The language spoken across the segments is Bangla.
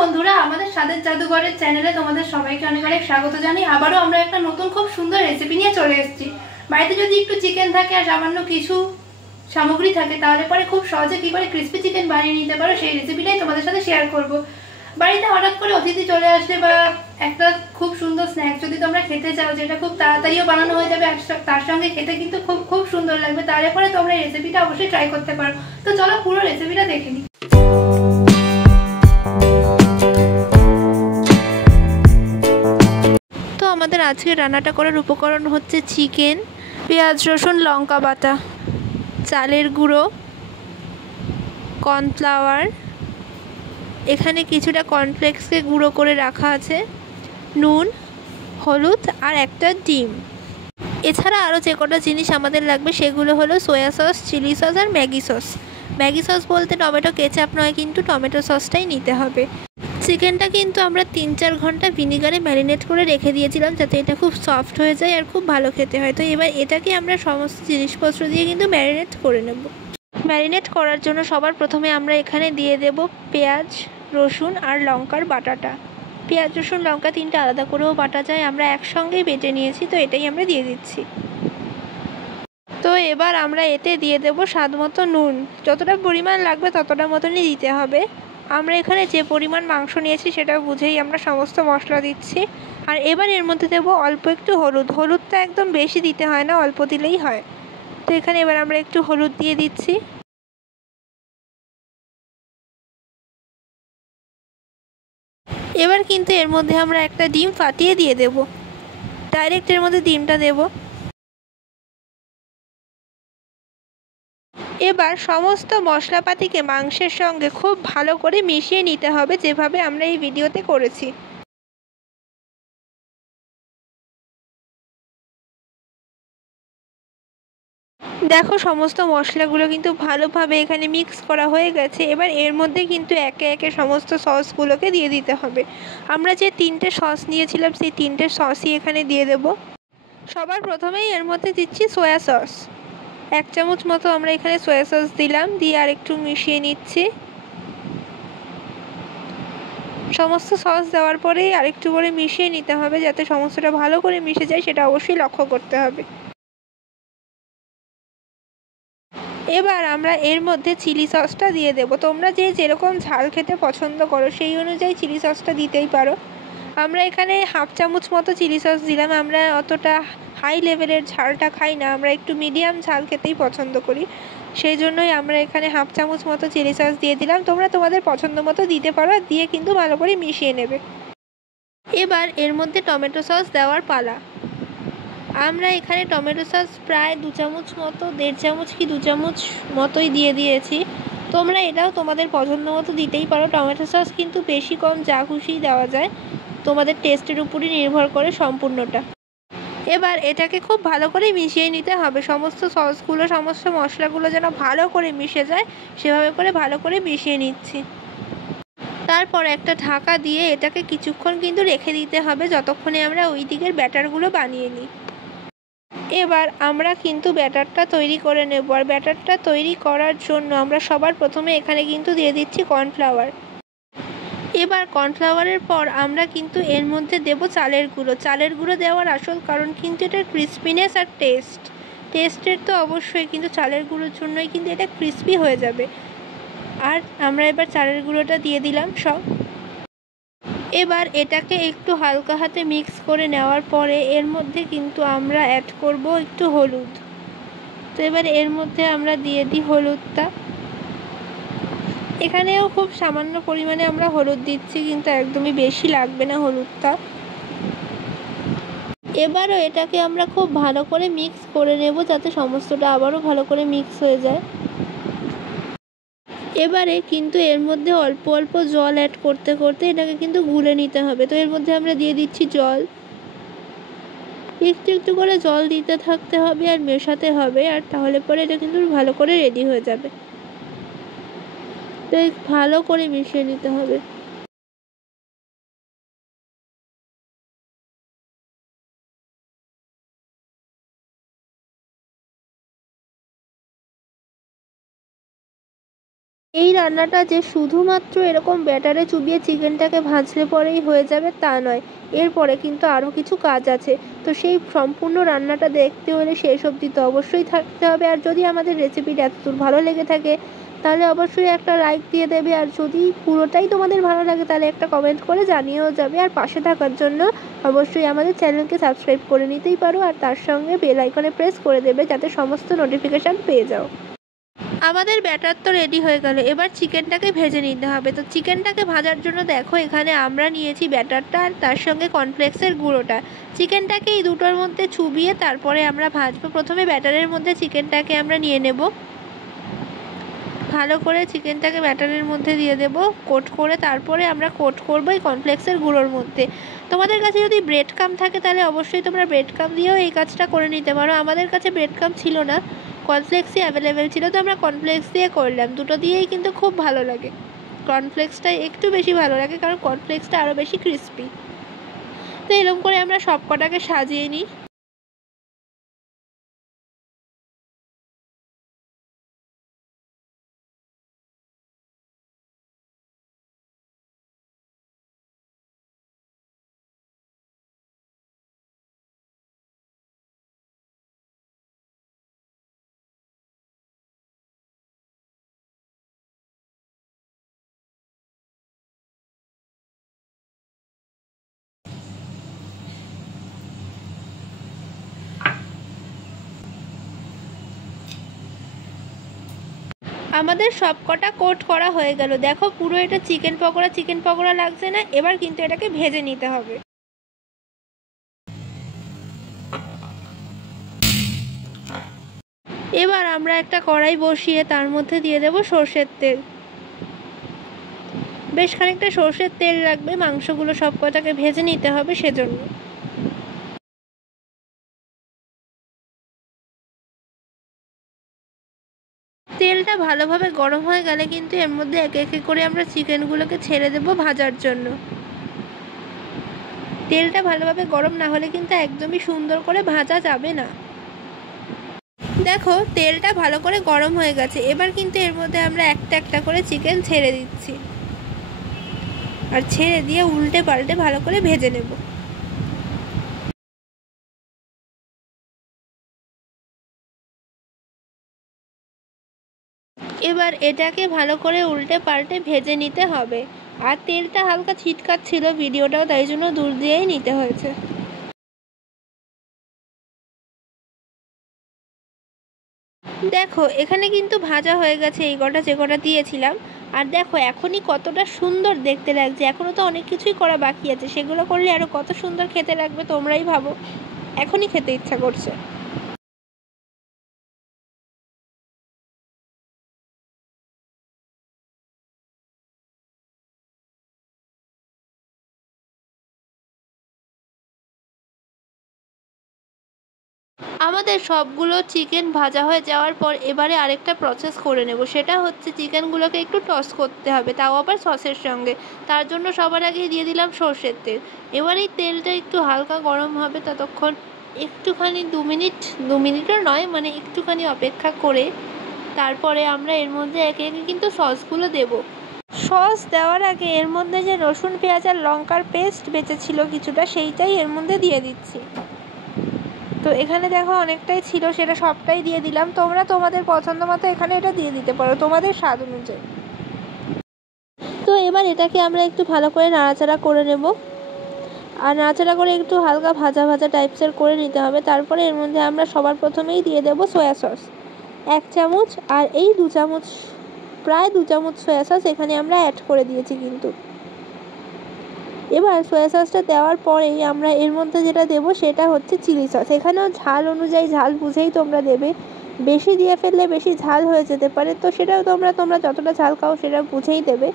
বন্ধুরা, আমাদের স্বাদের জাদুঘরের চ্যানেলে তোমাদের সবাইকে অনেক অনেক স্বাগত জানাই। আবারও আমরা একটা নতুন খুব সুন্দর রেসিপি নিয়ে চলে এসেছি। বাড়িতে যদি একটু চিকেন থাকে আর সামান্য কিছু সামগ্রী থাকে, তাহলে পরে খুব সহজে কি করে ক্রিস্পি চিকেন বানিয়ে নিতে পারো সেই রেসিপিটাই তোমাদের সাথে শেয়ার করব। বাড়িতে হঠাৎ করে অতিথি চলে আসলে বা একটা খুব সুন্দর স্ন্যাক্স যদি তোমরা খেতে চাও, যেটা খুব তাড়াতাড়িও বানানো হয়ে যাবে, তার সঙ্গে খেতে কিন্তু খুব খুব সুন্দর লাগবে, তাহলে পরে তোমরা এই রেসিপিটা অবশ্যই ট্রাই করতে পারো। তো চলো পুরো রেসিপিটা দেখে নিই। আমাদের আজকে রান্নাটা করার উপকরণ হচ্ছে চিকেন, পেঁয়াজ রসুন লঙ্কা বাটা, চালের গুঁড়ো, কর্নফ্লাওয়ার, এখানে কিছুটা কর্নফ্লেক্সকে গুঁড়ো করে রাখা আছে, নুন, হলুদ আর একটা ডিম। এছাড়া আরও যে কটা জিনিস আমাদের লাগবে সেগুলো হলো সয়া সস, চিলি সস আর ম্যাগি সস। ম্যাগি সস বলতে টমেটো কেচাপ নয়, কিন্তু টমেটো সসটাই নিতে হবে। চিকেনটা কিন্তু আমরা 3-4 ঘন্টা ভিনিগারে ম্যারিনেট করে রেখে দিয়েছিলাম, যাতে এটা খুব সফট হয়ে যায় আর খুব ভালো খেতে হয়। তো এবার এটাকে আমরা সমস্ত জিনিসপত্র দিয়ে কিন্তু ম্যারিনেট করে নেব। ম্যারিনেট করার জন্য সবার প্রথমে আমরা এখানে দিয়ে দেব পেঁয়াজ রসুন আর লঙ্কার বাটাটা। পেঁয়াজ রসুন লঙ্কা 3টে আলাদা করেও বাটা যায়, আমরা একসঙ্গেই বেটে নিয়েছি, তো এটাই আমরা দিয়ে দিচ্ছি। তো এবার আমরা এতে দিয়ে দেব স্বাদ মতো নুন, যতটা পরিমাণ লাগবে ততটা মতনই দিতে হবে। আমরা এখানে যে পরিমাণ মাংস নিয়েছি সেটা বুঝেই আমরা সমস্ত মশলা দিচ্ছি। আর এবার এর মধ্যে দেবো অল্প একটু হলুদ। হলুদটা একদম বেশি দিতে হয় না, অল্প দিলেই হয়। তো এখানে এবার আমরা একটু হলুদ দিয়ে দিচ্ছি। এবার কিন্তু এর মধ্যে আমরা একটা ডিম ফাটিয়ে দিয়ে দেব, ডাইরেক্ট এর মধ্যে ডিমটা দেব। এবার সমস্ত মশলাপাতিকে মাংসের সঙ্গে খুব ভালো করে মিশিয়ে নিতে হবে, যেভাবে আমরা এই ভিডিওতে করেছি। দেখো সমস্ত মশলাগুলো কিন্তু ভালোভাবে এখানে মিক্স করা হয়ে গেছে। এবার এর মধ্যে কিন্তু একে একে সমস্ত সসগুলোকে দিয়ে দিতে হবে। আমরা যে 3টে সস নিয়েছিলাম সেই 3টে সসই এখানে দিয়ে দেব। সবার প্রথমেই এর মধ্যে দিচ্ছি সয়া সস। 1 চামচ মতো আমরা এখানে সয়া সস দিলাম, দিয়ে আর একটু মিশিয়ে নিচ্ছি। সমস্ত সস দেওয়ার পরেই আরেকটু করে মিশিয়ে নিতে হবে, যাতে সমস্তটা ভালো করে মিশে যায়, সেটা অবশ্যই লক্ষ্য করতে হবে। এবার আমরা এর মধ্যে চিলি সসটা দিয়ে দেব। তোমরা যেরকম ঝাল খেতে পছন্দ করো সেই অনুযায়ী চিলি সসটা দিতেই পারো। আমরা এখানে 1/2 চামচ মতো চিলি সস দিলাম। আমরা অতটা হাই লেভেলের ঝালটা খাই না, আমরা একটু মিডিয়াম ঝাল খেতেই পছন্দ করি, সেই জন্যই আমরা এখানে 1/2 চামচ মতো চিলি সস দিয়ে দিলাম। তোমরা তোমাদের পছন্দ মতো দিতে পারো, দিয়ে কিন্তু ভালো করে মিশিয়ে নেবে। এবার এর মধ্যে টমেটো সস দেওয়ার পালা। আমরা এখানে টমেটো সস প্রায় 2 চামচ মতো, 1.5 চামচ কি 2 চামচ মতোই দিয়ে দিয়েছি। তোমরা এটাও তোমাদের পছন্দ মতো দিতেই পারো। টমেটো সস কিন্তু বেশি কম যা খুশিই দেওয়া যায়, তোমাদের টেস্টের উপরই নির্ভর করে সম্পূর্ণটা। এবার এটাকে খুব ভালো করে মিশিয়ে নিতে হবে। সমস্ত সসগুলো সমস্ত মশলাগুলো যেন ভালো করে মিশে যায়, সেভাবে করে ভালো করে মিশিয়ে নিচ্ছি। তারপর একটা ঢাকা দিয়ে এটাকে কিছুক্ষণ কিন্তু রেখে দিতে হবে, যতক্ষণে আমরা ওই দিকের ব্যাটারগুলো বানিয়ে নিই। এবার আমরা কিন্তু ব্যাটারটা তৈরি করে নেব। আর ব্যাটারটা তৈরি করার জন্য আমরা সবার প্রথমে এখানে কিন্তু দিয়ে দিচ্ছি কর্নফ্লাওয়ার। এবার কর্নফ্লাওয়ারের পর আমরা কিন্তু এর মধ্যে দেব চালের গুঁড়ো। চালের গুঁড়ো দেওয়ার আসল কারণ কিন্তু এটার ক্রিস্পিনেস আর টেস্টের তো অবশ্যই, কিন্তু চালের গুঁড়োর জন্যই কিন্তু এটা ক্রিস্পি হয়ে যাবে। আর আমরা এবার চালের গুঁড়োটা দিয়ে দিলাম সব। এবার এটাকে একটু হালকা হাতে মিক্স করে নেওয়ার পরে এর মধ্যে কিন্তু আমরা অ্যাড করব একটু হলুদ। তো এবার এর মধ্যে আমরা দিয়ে দিই হলুদটা। এখানেও খুব সামান্য পরিমাণে আমরা হলুদ দিচ্ছি, কিন্তু একদমই বেশি লাগবে না হলুদটা। এবারও এটাকে আমরা খুব ভালো করে মিক্স করে নেব, যাতে সমস্তটা আবারও ভালো করে মিক্স হয়ে যায়। এবারে কিন্তু এর মধ্যে অল্প অল্প জল অ্যাড করতে করতে এটাকে কিন্তু গুলে নিতে হবে। তো এর মধ্যে আমরা দিয়ে দিচ্ছি জল। একটু একটু করে জল দিতে থাকতে হবে আর মেশাতে হবে, আর তাহলে পরে এটা কিন্তু ভালো করে রেডি হয়ে যাবে। তো ভালো করে মিশিয়ে নিতে হবে। এই রান্নাটা যে শুধুমাত্র এরকম ব্যাটারে চুবিয়ে চিকেনটাকে ভাজলে পরেই হয়ে যাবে তা নয়, এরপরে কিন্তু আরও কিছু কাজ আছে। তো সেই সম্পূর্ণ রান্নাটা দেখতে হলে শেষ অবধি তো অবশ্যই থাকতে হবে। আর যদি আমাদের রেসিপিটা এতদূর ভালো লেগে থাকে তাহলে অবশ্যই একটা লাইক দিয়ে দেবে, আর যদি পুরোটাই তোমাদের ভালো লাগে তাহলে একটা কমেন্ট করে জানিয়েও যাবে। আর পাশে থাকার জন্য অবশ্যই আমাদের চ্যানেলকে সাবস্ক্রাইব করে নিতেই পারো, আর তার সঙ্গে বেল আইকনে প্রেস করে দেবে যাতে সমস্ত নোটিফিকেশান পেয়ে যাও। আমাদের ব্যাটার তো রেডি হয়ে গেল, এবার চিকেনটাকে ভেজে নিতে হবে। তো চিকেনটাকে ভাজার জন্য দেখো এখানে আমরা নিয়েছি ব্যাটারটা আর তার সঙ্গে কর্নফ্লেক্সের গুঁড়োটা। চিকেনটাকে এই দুটোর মধ্যে চুবিয়ে তারপরে আমরা ভাজবো। প্রথমে ব্যাটারের মধ্যে চিকেনটাকে আমরা নিয়ে নেব, ভালো করে চিকেনটাকে ব্যাটারের মধ্যে দিয়ে দেব কোট করে, তারপরে আমরা কোট করবো এই কর্নফ্লেক্সের গুঁড়োর মধ্যে। তোমাদের কাছে যদি ব্রেড কাম থাকে তাহলে অবশ্যই তোমরা ব্রেড কাম দিয়েও এই কাজটা করে নিতে পারো। আমাদের কাছে ব্রেড কাম ছিল না, কর্নফ্লেক্সই অ্যাভেলেবেল ছিল, তো আমরা কর্নফ্লেক্স দিয়ে করলাম। দুটো দিয়েই কিন্তু খুব ভালো লাগে, কর্নফ্লেক্সটাই একটু বেশি ভালো লাগে কারণ কর্নফ্লেক্সটা আরও বেশি ক্রিস্পি। তো এরকম করে আমরা সব কটাকে সাজিয়ে নিই। আমাদের সব কটা কোট করা হয়ে গেল, দেখো পুরো এটা চিকেন পকোড়া লাগছে না? এবার কিন্তু এটাকে ভেজে নিতে হবে। এবার আমরা একটা কড়াই বসিয়ে তার মধ্যে দিয়ে দেব সর্ষের তেল। বেশ খানিকটা সর্ষের তেল লাগবে, মাংসগুলো সব কটাকে ভেজে নিতে হবে সেজন্য। তেলটা ভালোভাবে গরম হয়ে গেলে কিন্তু এর মধ্যে একে একে করে আমরা চিকেনগুলোকে ছেড়ে দেব ভাজার জন্য। তেলটা ভালোভাবে গরম না হলে কিন্তু একদমই সুন্দর করে ভাজা যাবে না। দেখো তেলটা ভালো করে গরম হয়ে গেছে, এবার কিন্তু এর মধ্যে আমরা একটা একটা করে চিকেন ছেড়ে দিচ্ছি, আর ছেড়ে দিয়ে উল্টে পাল্টে ভালো করে ভেজে নেব। এবার এটাকে ভালো করে উল্টে পাল্টে ভেজে নিতে হবে। আর তেলটা হালকা ছিটকাচ্ছিল ভিডিওটাও, তাই জন্য দূর দিয়েই নিতে হয়েছে। দেখো এখানে কিন্তু ভাজা হয়ে গেছে এই কটা যে কটা দিয়েছিলাম। আর দেখো এখনই কতটা সুন্দর দেখতে লাগছে, এখনও তো অনেক কিছুই করা বাকি আছে, সেগুলো করলে আরও কত সুন্দর খেতে লাগবে তোমরাই ভাবো, এখনই খেতে ইচ্ছা করছে। আমাদের সবগুলো চিকেন ভাজা হয়ে যাওয়ার পর এবারে আরেকটা প্রসেস করে নেব, সেটা হচ্ছে চিকেনগুলোকে একটু টস করতে হবে, তাও আবার সসের সঙ্গে। তার জন্য সবার আগে দিয়ে দিলাম সর্ষের তেল। এবার এই তেলটা একটু হালকা গরম হবে, ততক্ষণ একটুখানি 2 মিনিটও নয়, মানে একটুখানি অপেক্ষা করে তারপরে আমরা এর মধ্যে একে একে কিন্তু সসগুলো দেব। সস দেওয়ার আগে এর মধ্যে যে রসুন পেঁয়াজ আর লঙ্কার পেস্ট বেঁচেছিল কিছুটা, সেইটাই এর মধ্যে দিয়ে দিচ্ছি। তো এখানে দেখো অনেকটাই ছিল, সেটা সবটাই দিয়ে দিলাম। তোমরা তোমাদের পছন্দ মতো এখানে এটা দিয়ে দিতে পারো তোমাদের স্বাদ অনুযায়ী। তো এবার এটাকে আমরা একটু ভালো করে নাড়াচাড়া করে নেব, আর নাড়াচাড়া করে একটু হালকা ভাজা ভাজা টাইপসের করে নিতে হবে। তারপরে এর মধ্যে আমরা সবার প্রথমেই দিয়ে দেব সয়া সস 1 চামচ, আর এই 2 চামচ, প্রায় 2 চামচ সয়া সস এখানে আমরা অ্যাড করে দিয়েছি কিন্তু। এবার সয়া সসটা দেওয়ার পরেই আমরা এর মধ্যে যেটা দেবো সেটা হচ্ছে চিলি সস। এখানেও ঝাল অনুযায়ী ঝাল বুঝেই তোমরা দেবে, বেশি দিয়ে ফেললে বেশি ঝাল হয়ে যেতে পারে, তো সেটাও তোমরা যতটা ঝাল খাও সেটা বুঝেই দেবে।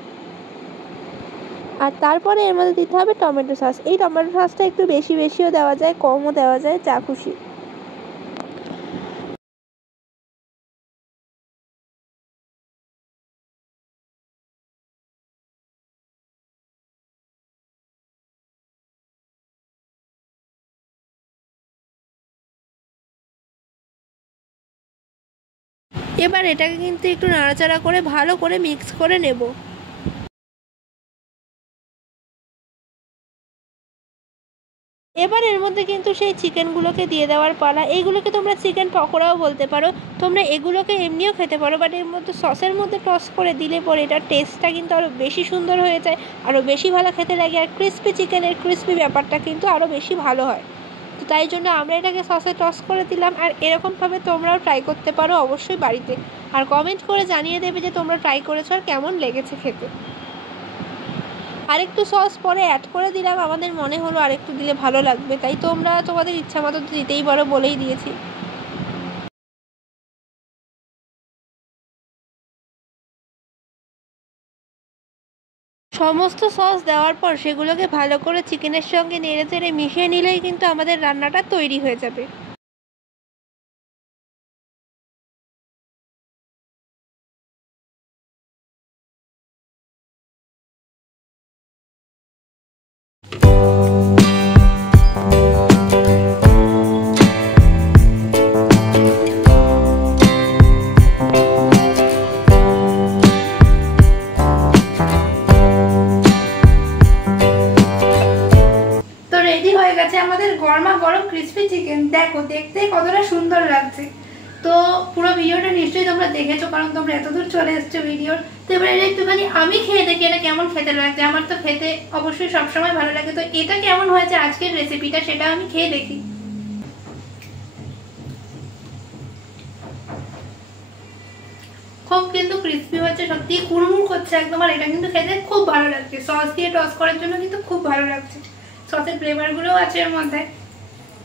আর তারপরে এর মধ্যে দিতে হবে টমেটো সস। এই টমেটো সসটা একটু বেশিও দেওয়া যায়, কমও দেওয়া যায়, যা খুশি। এবার এটাকে কিন্তু একটু নাড়াচাড়া করে ভালো করে মিক্স করে নেব। এবার এর মধ্যে কিন্তু সেই চিকেনগুলোকে দিয়ে দেওয়ার পালা। এইগুলোকে তোমরা চিকেন পকোড়াও বলতে পারো, তোমরা এগুলোকে এমনিও খেতে পারো, বাট এর মধ্যে সসের মধ্যে টস করে দিলে পরে এটার টেস্টটা কিন্তু আরও বেশি সুন্দর হয়ে যায়, আরও বেশি ভালো খেতে লাগে, আর ক্রিস্পি চিকেনের ক্রিস্পি ব্যাপারটা কিন্তু আরও বেশি ভালো হয়। তো তাই জন্য আমরা এটাকে সসে টস করে দিলাম। আর এরকমভাবে তোমরাও ট্রাই করতে পারো অবশ্যই বাড়িতে, আর কমেন্ট করে জানিয়ে দেবে যে তোমরা ট্রাই করেছো আর কেমন লেগেছে খেতে। আরেকটু সস পরে অ্যাড করে দিলাম, আমাদের মনে হলো আরেকটু দিলে ভালো লাগবে, তাই তোমরা তোমাদের ইচ্ছা মতো দিতেই পারো, বলেই দিয়েছি। সমস্ত সস দেওয়ার পর সেগুলোকে ভালো করে চিকেনের সঙ্গে নেড়ে চেড়ে মিশিয়ে নিলেই কিন্তু আমাদের রান্নাটা তৈরি হয়ে যাবে। আমাদের গরমা গরম ক্রিসপি চিকেন, দেখো দেখতে কতটা সুন্দর লাগছে। তো পুরো ভিডিওটা নিশ্চয়ই তোমরা দেখেছো, কারণ তোমরা এতদূর চলে এসছো ভিডিওর। তো এবার এটা একটুখানি আমি খেয়ে দেখি এটা কেমন খেতে লাগছে। আমার তো খেতে অবশ্যই সবসময় ভালো লাগে, তো এটা কেমন হয়েছে আজকের রেসিপিটা সেটা আমি খেয়ে দেখি। খুব কিন্তু ক্রিসপি হচ্ছে, সত্যি কুড়মুড় করছে একদম, আর এটা কিন্তু খেতে খুব ভালো লাগছে। সস দিয়ে টস করার জন্য কিন্তু খুব ভালো লাগছে, সসের ফ্লেভারগুলোও আছে এর মধ্যে।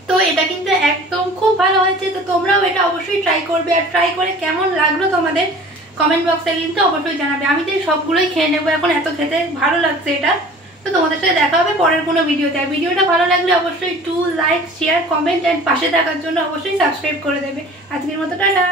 তো এটা কিন্তু একদম খুব ভালো হয়েছে। তো তোমরাও এটা অবশ্যই ট্রাই করবে, আর ট্রাই করে কেমন লাগলো তোমাদের কমেন্ট বক্সে কিন্তু অবশ্যই জানাবে। আমি তো সবগুলোই খেয়ে নেবো এখন, এত খেতে ভালো লাগছে এটা। তো তোমাদের সাথে দেখা হবে পরের কোনো ভিডিওতে। আর ভিডিওটা ভালো লাগলে অবশ্যই লাইক শেয়ার কমেন্ট অ্যান্ড পাশে থাকার জন্য অবশ্যই সাবস্ক্রাইব করে দেবে। আজকের মতো টাটা।